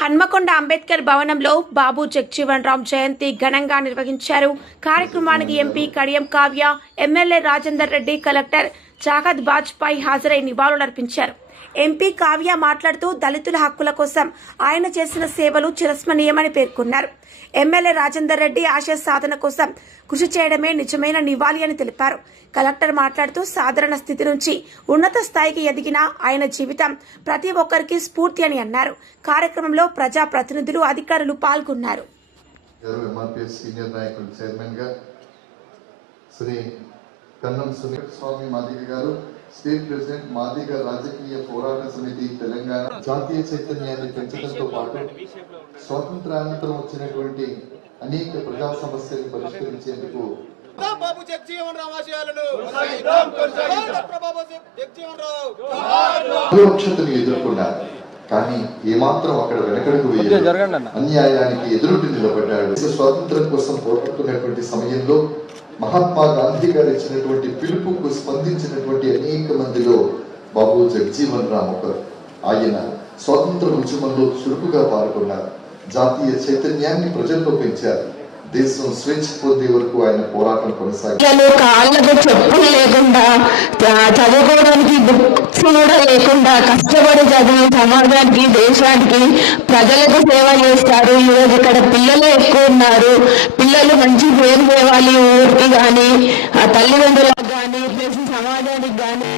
హన్మకొండ అంబేద్కర్ భవనంలో బాబు జగజీవన్ రామ్ జయంతి ఘనంగా నిర్వహించారు. కార్యక్రమానికి MP Kadiyam Kavya, MLA Rajender Reddy, collector Chahat Bajpai హాజరై నివాళులర్పించారు. ఎంపీ కావ్య మాట్లాడుతూ దళితుల హక్కుల కోసం ఆయన చేసిన సేవలు చిరస్మరణీయమని పేర్కొన్నారు. ఎమ్మెల్యే రాజేందర్ రెడ్డి ఆశయ సాధన కోసం కృషి చేయడమే నిజమైన నివాళి అని తెలిపారు. కలెక్టర్ మాట్లాడుతూ సాధారణ స్థితి నుంచి ఉన్నత స్థాయికి ఎదిగిన ఆయన జీవితం ప్రతి ఒక్కరికి స్ఫూర్తి అని అన్నారు. కార్యక్రమంలో ప్రజా ప్రతినిధులు, అధికారులు పాల్గొన్నారు. స్టేట్ ప్రెసిడెంట్ మాదిగ రాజకీయ పోరాట సమితి తెలంగాణ జాతీయ చైతన్యాన్ని పెంచడంతో పాటు స్వాతంత్రానంతరం వచ్చినటువంటి అనేక ప్రజా సమస్యలు పరిష్కరించేందుకు వివక్షతను ఎదుర్కొన్నారు. కానీ ఏమాత్రం అక్కడ వెనకడుగు వేయలేదు. అన్యాయానికి ఎదురుటి నిలబడ్డాడు. స్వాతంత్రం కోసం పోరాడుతున్నటువంటి సమయంలో మహాత్మా గాంధీ గారు ఇచ్చినటువంటి పిలుపుకు స్పందించినటువంటి అనేక మందిలో బాబు జగజీవన్ రామ్ ఒకరు. ఆయన స్వాతంత్ర ఉద్యమంలో చురుకుగా పాల్గొన్నారు. జాతీయ చైతన్యాన్ని ప్రజల్లో పెంచారు. దేశం స్వేచ్ఛ పొందే వరకు ఆయన పోరాటం కొనసాగించారు. కాళ్ళకు చెప్పులు లేకుండా, చదువుకోవడానికి బుక్స్ కూడా లేకుండా కష్టపడి చదివి సమాజానికి, దేశానికి, ప్రజలకు సేవ చేస్తారు. ఈరోజు ఇక్కడ పిల్లలు ఎక్కువ ఉన్నారు. పిల్లలు మంచి పేరు తేవాలి ఊరికి కానీ, తల్లిదండ్రులకు కానీ, ప్లస్ సమాజానికి కానీ.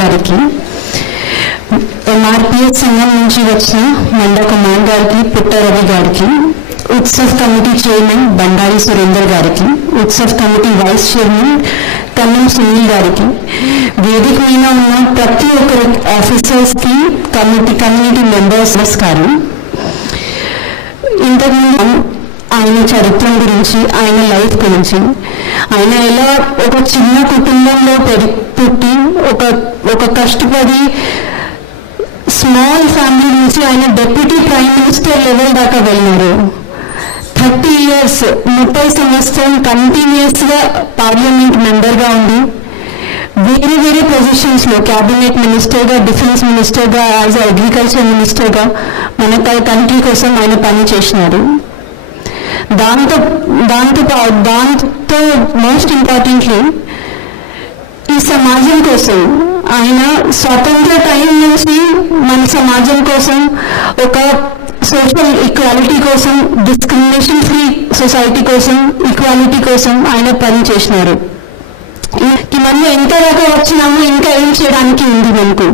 గారికి, ఎంఆర్పిఎస్ సంఘం నుంచి వచ్చిన మండకుమార్ గారికి, పుట్టరవి గారికి, ఉత్సవ్ కమిటీ చైర్మన్ బండారి సురేందర్ గారికి, ఉత్సవ్ కమిటీ వైస్ చైర్మన్ కన్నం సునీల్ గారికి, వేదిక మీద ఉన్న ప్రతి ఒక్కరి ఆఫీసర్స్ కి, కమ్యూనిటీ మెంబర్స్ నమస్కారం. ఇంతకుముందు ఆయన చరిత్ర గురించి, ఆయన లైఫ్ గురించి, ఆయన ఎలా ఒక చిన్న కుటుంబంలో పుట్టి ఒక కష్టపడి స్మాల్ ఫ్యామిలీ నుంచి ఆయన డెప్యూటీ ప్రైమ్ మినిస్టర్ లెవెల్ దాకా వెళ్ళినారు. 30 years 30 సంవత్సరం కంటిన్యూస్ గా పార్లమెంట్ మెంబర్ గా ఉండి వేరే వేరే పొజిషన్స్ లో క్యాబినెట్ మినిస్టర్ గా, డిఫెన్స్ మినిస్టర్ గా, యాజ్ అగ్రికల్చర్ మినిస్టర్ గా మన కంట్రీ కోసం ఆయన పని చేసినారు. దాంతో మోస్ట్ ఇంపార్టెంట్లీ ఈ సమాజం కోసం ఆయన స్వతంత్ర టైం నుంచి మన సమాజం కోసం, ఒక సోషల్ ఈక్వాలిటీ కోసం, డిస్క్రిమినేషన్ ఫ్రీ సొసైటీ కోసం, ఈక్వాలిటీ కోసం ఆయన పని చేసినారు. మనం ఎంత దాకా వచ్చినాము, ఇంకా ఏం చేయడానికి ఉంది మనకు.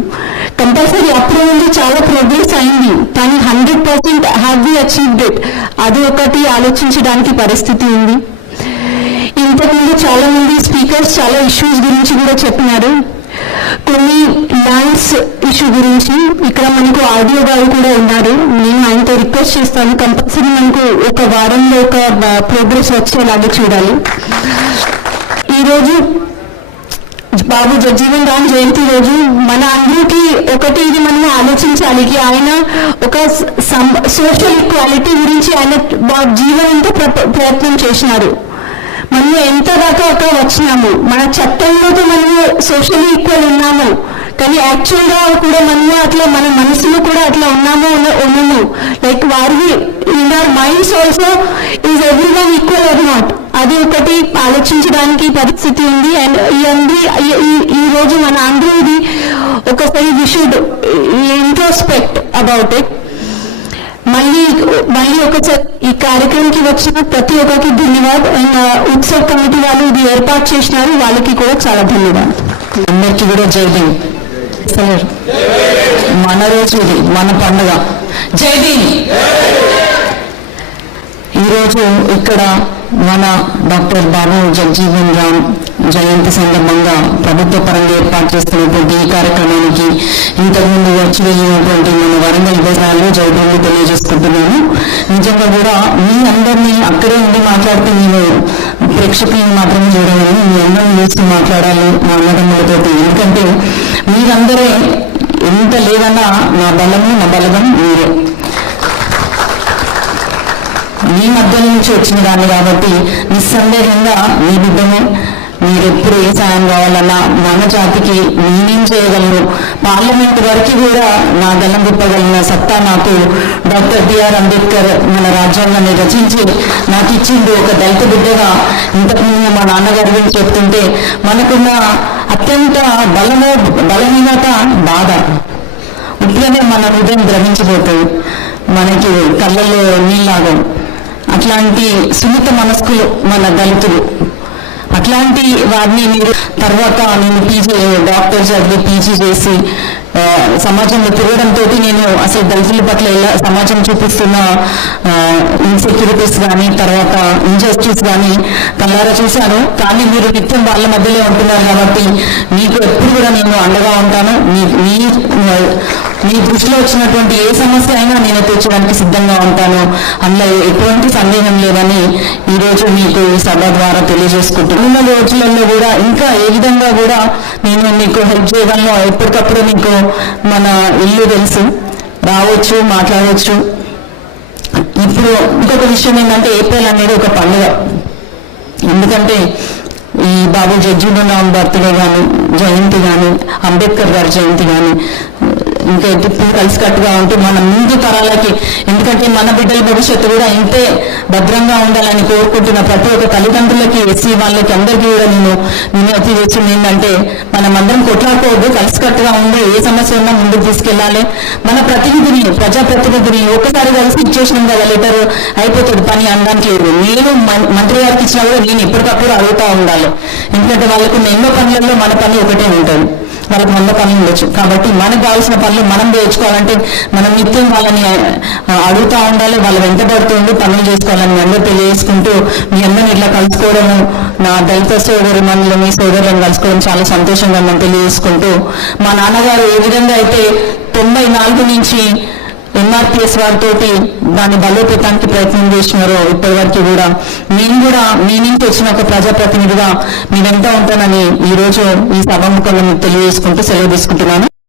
కంపల్సరీ అప్పుడు నుండి చాలా ప్రోగ్రెస్ అయింది, కానీ 100% హ్యావ్ వి అచీవ్డ్ ఇట్, అది ఒకటి ఆలోచించడానికి పరిస్థితి ఉంది. ఇంతకుముందు చాలా మంది స్పీకర్స్ చాలా ఇష్యూస్ గురించి కూడా చెప్పినారు. కొన్ని ల్యాండ్స్ ఇష్యూ గురించి ఇక్కడ మనకు ఆడియో గారు కూడా ఉన్నారు. నేను ఆయనతో రిక్వెస్ట్ చేస్తాను, కంపల్సరీ మనకు ఒక వారంలో ఒక ప్రోగ్రెస్ వచ్చేలాగా చూడాలి. ఈరోజు బాబు జగజీవన్ రామ్ జయంతి రోజు మన అందరికీ ఒకటి ఇది మనం ఆలోచించాలి, ఆయన ఒక సోషల్ ఈక్వాలిటీ గురించి ఆయన జీవనంతో ప్రయత్నం చేసినారు. మనం ఎంత దాకా వచ్చినాము, మన చట్టంలో మనము సోషల్ ఈక్వల్ ఉన్నాము, కానీ యాక్చువల్ గా కూడా మనము అట్లా మన మనసులో కూడా అట్లా ఉన్నాము. లైక్ వారి in our minds also is everyone equal or not, అది ఒకటి ఆలోచించడానికి పరిస్థితి ఉంది. అండ్ ఈ రోజు మన అందరూ ఒకసారి we should introspect about it. మళ్ళీ ఒకసారి ఈ కార్యక్రమానికి వచ్చిన ప్రతి ఒక్కరికి ధన్యవాదాలు. అండ్ ఉత్సవ్ కమిటీ వాళ్ళు ఇది ఏర్పాటు చేసినారు, వాళ్ళకి కూడా చాలా ధన్యవాదాలు. అందరికీ కూడా జై హింద్. మన రోజు ఇది, మన పండుగ. జై భీమ్. ఈరోజు ఇక్కడ మన డాక్టర్ బాబు జగ్జీవన్ రామ్ జయంతి సందర్భంగా ప్రభుత్వ పరంగా ఏర్పాటు చేస్తున్నటువంటి ఈ కార్యక్రమానికి ఇంతకుముందు వచ్చి వెళ్ళినటువంటి మన వరంగల్ విభాగాలు జైభీములు తెలియజేసుకుంటున్నాను. నిజంగా కూడా మీ అందరినీ అక్కడే ఉండి మాట్లాడుతూ నేను ప్రేక్షకులను మాత్రమే చూడాలని, మీ అందరిని చేస్తూ మాట్లాడాలి మా అన్నదమ్ములతోటి. ఎందుకంటే మీరందరే ఎంత లేదన్నా నా బలము నా బలగం మీరే. మీ మధ్య నుంచి వచ్చిన దాన్ని కాబట్టి నిస్సందేహంగా మీ బిడ్డనే. మీరు ఎప్పుడు ఏ సాయం కావాలన్నా మన జాతికి నేనేం చేయగలను, పార్లమెంట్ వరకు కూడా నా గలం విప్పగలిగిన సత్తా నాకు డాక్టర్ బిఆర్ అంబేద్కర్ మన రాజ్యాంగాన్ని రచించి నాకు ఇచ్చిండు. ఒక దళిత బిడ్డగా ఇంతకుముందు మా నాన్నగారి గురించి చెప్తుంటే మనకున్న అత్యంత బలహీనత బాధ. ఇట్లనే మన హృదయం ద్రవించిపోతుంది, మనకి కళ్ళల్లో నీళ్ళాగం. అట్లాంటి సున్నిత మనస్కులు మన దళితులు. అట్లాంటి వారిని మీరు తర్వాత నేను డాక్టర్ చదివి పీజీ చేసి సమాజంలో తిరగడంతో నేను అసలు దళితుల పట్ల ఎలా సమాజం చూపిస్తున్న ఇన్సెక్యూరిటీస్ కానీ తర్వాత ఇంజస్టిస్ కానీ కళ్ళారా చూశాను. కానీ మీరు నిత్యం వాళ్ళ మధ్యలో ఉంటున్నారు కాబట్టి మీకు ఎప్పుడు కూడా నేను అండగా ఉంటాను. మీ దృష్టిలో వచ్చినటువంటి ఏ సమస్య అయినా నేను తెచ్చడానికి సిద్ధంగా ఉంటాను. అందులో ఎటువంటి సందేహం లేదని ఈరోజు మీకు ఈ సభ ద్వారా తెలియజేసుకుంటున్నాను. ఉన్న రోజులలో కూడా ఇంకా ఏ విధంగా కూడా నేను మీకు హెల్ప్ చేయగలను. ఎప్పటికప్పుడు మీకు మన ఇల్లు తెలుసు, రావచ్చు, మాట్లాడవచ్చు. ఇప్పుడు ఇంకొక విషయం ఏంటంటే ఏప్రిల్ అనేది ఒక పండుగ. ఎందుకంటే ఈ బాబు జగ్జీవన్ రామ్ బర్త్డే కానీ జయంతి కానీ అంబేద్కర్ గారి జయంతి కానీ ఇంకా ఇప్పుడు కలిసికట్టుగా ఉంటూ మన ముందు తరాలకి, ఎందుకంటే మన బిడ్డల భవిష్యత్తు కూడా ఇంతే భద్రంగా ఉండాలని కోరుకుంటున్న ప్రతి ఒక్క తల్లిదండ్రులకి, ఎస్సీ వాళ్ళకి అందరికీ కూడా నేను విజ్ఞప్తి చేస్తుంది ఏంటంటే మనమందరం కొట్లాడుకోవద్దు, కలిసికట్టుగా ఉండి ఏ సమస్య ఉన్నా ముందుకు తీసుకెళ్ళాలి. మన ప్రతినిధిని, ప్రజాప్రతినిధిని ఒక్కసారి కలిసి ఇచ్చేసినాం కదా లెటర్ అయిపోతుంది పని అనడానికి లేదు. నేను మంత్రి గారికి ఇచ్చినా కూడా నేను ఎప్పటికప్పుడు అడుగుతూ ఉండాలి. ఎందుకంటే వాళ్ళకు ఎన్నో పనులలో మన పని ఒకటే ఉంటుంది, వాళ్ళకి 100 పనులు ఉండొచ్చు. కాబట్టి మనకు కావాల్సిన పనులు మనం నేర్చుకోవాలంటే మనం నిత్యం వాళ్ళని అడుగుతూ ఉండాలి, వాళ్ళ వెంటబడుతుండి పనులు చేసుకోవాలని అందరూ తెలియజేసుకుంటూ మీ అందరిని ఇట్లా కలుసుకోవడము, నా దళిత సోదరి మనులు మీ సోదరులను కలుసుకోవడం చాలా సంతోషంగా మనం తెలియజేసుకుంటూ, మా నాన్నగారు ఏ విధంగా అయితే 94 నుంచి ఎంఆర్పిఎస్ వారితో దాన్ని బలోపేతానికి ప్రయత్నం చేస్తున్నారో ఇప్పటి వరకు కూడా నేను కూడా మీ నుంచి వచ్చిన ఒక ప్రజాప్రతినిధిగా మీ వెంట ఉంటానని ఈరోజు ఈ సభాముఖంలో మీకు తెలియజేసుకుంటూ సెలవు తీసుకుంటున్నాను.